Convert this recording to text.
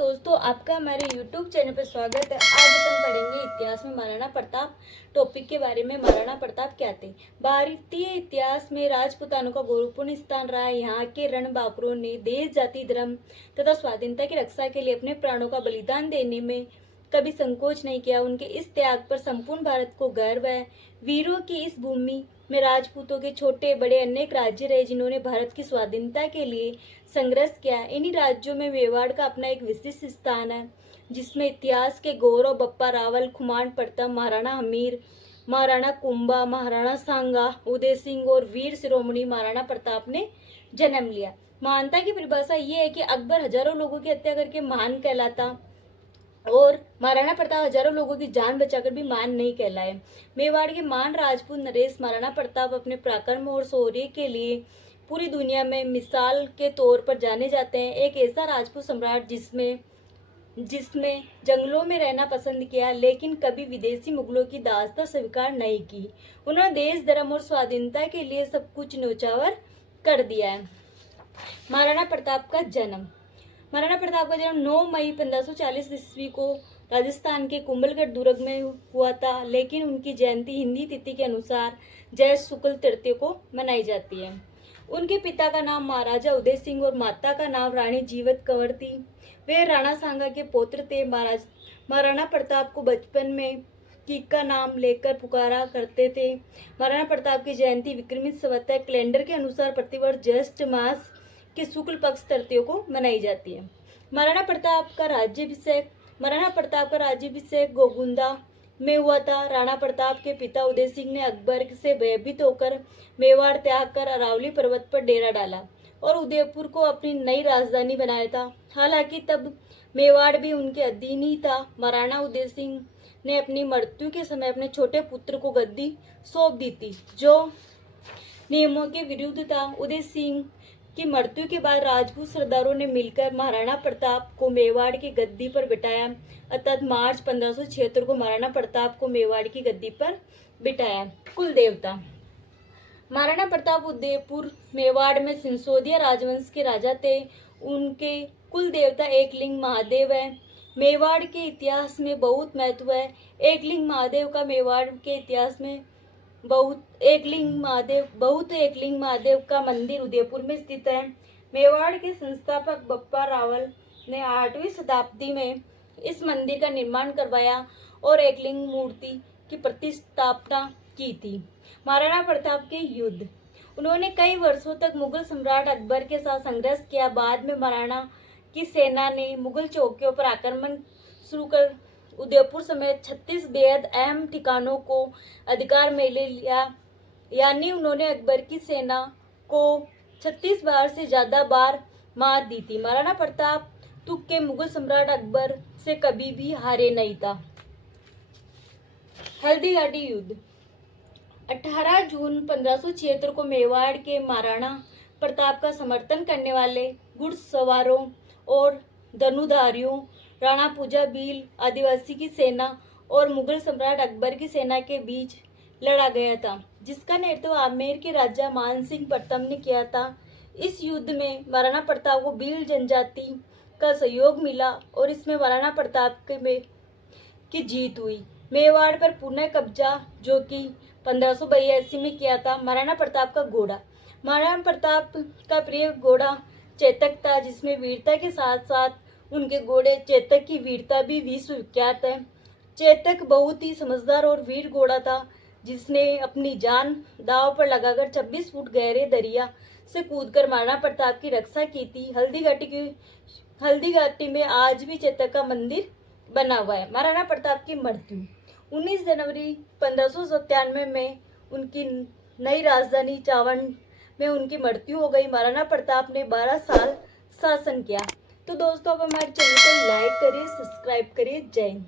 दोस्तों, आपका हमारे YouTube चैनल पर स्वागत है। आज अपन पढ़ेंगे इतिहास में महाराणा प्रताप टॉपिक के बारे में। महाराणा प्रताप क्या थे? भारतीय इतिहास में राजपूतानों का गौरवपूर्ण स्थान रहा है। यहाँ के रणबांकुरों ने देश, जाति, धर्म तथा स्वाधीनता की रक्षा के लिए अपने प्राणों का बलिदान देने में कभी संकोच नहीं किया। उनके इस त्याग पर संपूर्ण भारत को गर्व है। वीरों की इस भूमि में राजपूतों के छोटे बड़े अनेक राज्य रहे जिन्होंने भारत की स्वाधीनता के लिए संघर्ष किया। इन्हीं राज्यों में मेवाड़ का अपना एक विशिष्ट स्थान है, जिसमें इतिहास के गौरव बप्पा रावल, खुमान प्रताप, महाराणा हमीर, महाराणा कुंभा, महाराणा सांगा, उदय सिंह और वीर शिरोमणि महाराणा प्रताप ने जन्म लिया। महानता की परिभाषा ये है कि अकबर हजारों लोगों की हत्या करके महान कहलाता और महाराणा प्रताप हजारों लोगों की जान बचाकर भी महान नहीं कहलाए। मेवाड़ के महान राजपूत नरेश महाराणा प्रताप अपने पराक्रम और शौर्य के लिए पूरी दुनिया में मिसाल के तौर पर जाने जाते हैं। एक ऐसा राजपूत सम्राट जिसने जंगलों में रहना पसंद किया, लेकिन कभी विदेशी मुगलों की दासता स्वीकार नहीं की। उन्होंने देश, धर्म और स्वाधीनता के लिए सब कुछ न्योछावर कर दिया है। महाराणा प्रताप का जन्म। महाराणा प्रताप का जन्म 9 मई 1540 ईस्वी को राजस्थान के कुंभलगढ़ दुर्ग में हुआ था, लेकिन उनकी जयंती हिंदी तिथि के अनुसार ज्येष्ठ शुक्ल तृतीया को मनाई जाती है। उनके पिता का नाम महाराजा उदय सिंह और माता का नाम रानी जीवत कंवर थी। वे राणा सांगा के पौत्र थे। महाराणा प्रताप को बचपन में कीक का नाम लेकर पुकारा करते थे। महाराणा प्रताप की जयंती विक्रमी संवत कैलेंडर के अनुसार प्रतिवर्ष ज्येष्ठ मास के शुक्ल पक्ष तृतीया को मनाई जाती है। महाराणा प्रताप का राज्याभिषेक गोगुंदा में हुआ था। राणा प्रताप के पिता उदय सिंह ने अकबर से भयभीत होकर मेवाड़ त्याग कर अरावली पर्वत पर डेरा डाला और उदयपुर को अपनी नई राजधानी बनाया था। हालांकि तब मेवाड़ भी उनके अधीन ही था। महाराणा उदय सिंह ने अपनी मृत्यु के समय अपने छोटे पुत्र को गद्दी सौंप दी थी, जो नियमों के विरुद्ध था। उदय सिंह की मृत्यु के बाद राजपूत सरदारों ने मिलकर महाराणा प्रताप को मेवाड़ की गद्दी पर बिठाया, अर्थात मार्च 1576 को महाराणा प्रताप को मेवाड़ की गद्दी पर बिठाया। कुल देवता। महाराणा प्रताप उदयपुर मेवाड़ में सिंसोदिया राजवंश के राजा थे। उनके कुल देवता एकलिंग महादेव है। मेवाड़ के इतिहास में बहुत महत्व है। एकलिंग महादेव का मेवाड़ के इतिहास में एकलिंग महादेव का मंदिर उदयपुर में स्थित है। मेवाड़ के संस्थापक बप्पा रावल ने 8वीं शताब्दी में इस मंदिर का निर्माण करवाया और एकलिंग मूर्ति की प्रतिष्ठापना की थी। महाराणा प्रताप के युद्ध। उन्होंने कई वर्षों तक मुगल सम्राट अकबर के साथ संघर्ष किया। बाद में महाराणा की सेना ने मुगल चौकियों पर आक्रमण शुरू कर उदयपुर समेत 36 बेहद अहम ठिकानों को अधिकार में ले लिया। यानी उन्होंने अकबर की सेना को 36 बार से ज्यादा बार मात दी थी। महाराणा प्रताप तुर्क के मुगल सम्राट अकबर से कभी भी हारे नहीं था। हल्दीघाटी युद्ध। 18 जून 1576 को मेवाड़ के महाराणा प्रताप का समर्थन करने वाले घुड़सवारों और धनुधारियों राणा पूजा भील आदिवासी की सेना और मुगल सम्राट अकबर की सेना के बीच लड़ा गया था, जिसका नेतृत्व आमेर के राजा मानसिंह प्रथम ने किया था। इस युद्ध में महाराणा प्रताप को भील जनजाति का सहयोग मिला और इसमें महाराणा प्रताप की जीत हुई। मेवाड़ पर पुनः कब्जा जो कि 1582 में किया था। महाराणा प्रताप का घोड़ा। महाराणा प्रताप का प्रिय घोड़ा चेतक था, जिसमें वीरता के साथ साथ उनके घोड़े चेतक की वीरता भी विश्व विख्यात है। चेतक बहुत ही समझदार और वीर घोड़ा था, जिसने अपनी जान दांव पर लगाकर 26 फुट गहरे दरिया से कूदकर महाराणा प्रताप की रक्षा की थी। हल्दीघाटी में आज भी चेतक का मंदिर बना हुआ है। महाराणा प्रताप की मृत्यु। 19 जनवरी 1597 में उनकी नई राजधानी चावंड में उनकी मृत्यु हो गई। महाराणा प्रताप ने 12 साल शासन किया। तो दोस्तों, आप हमारे चैनल को लाइक करिए, सब्सक्राइब करिए। जय हिंद।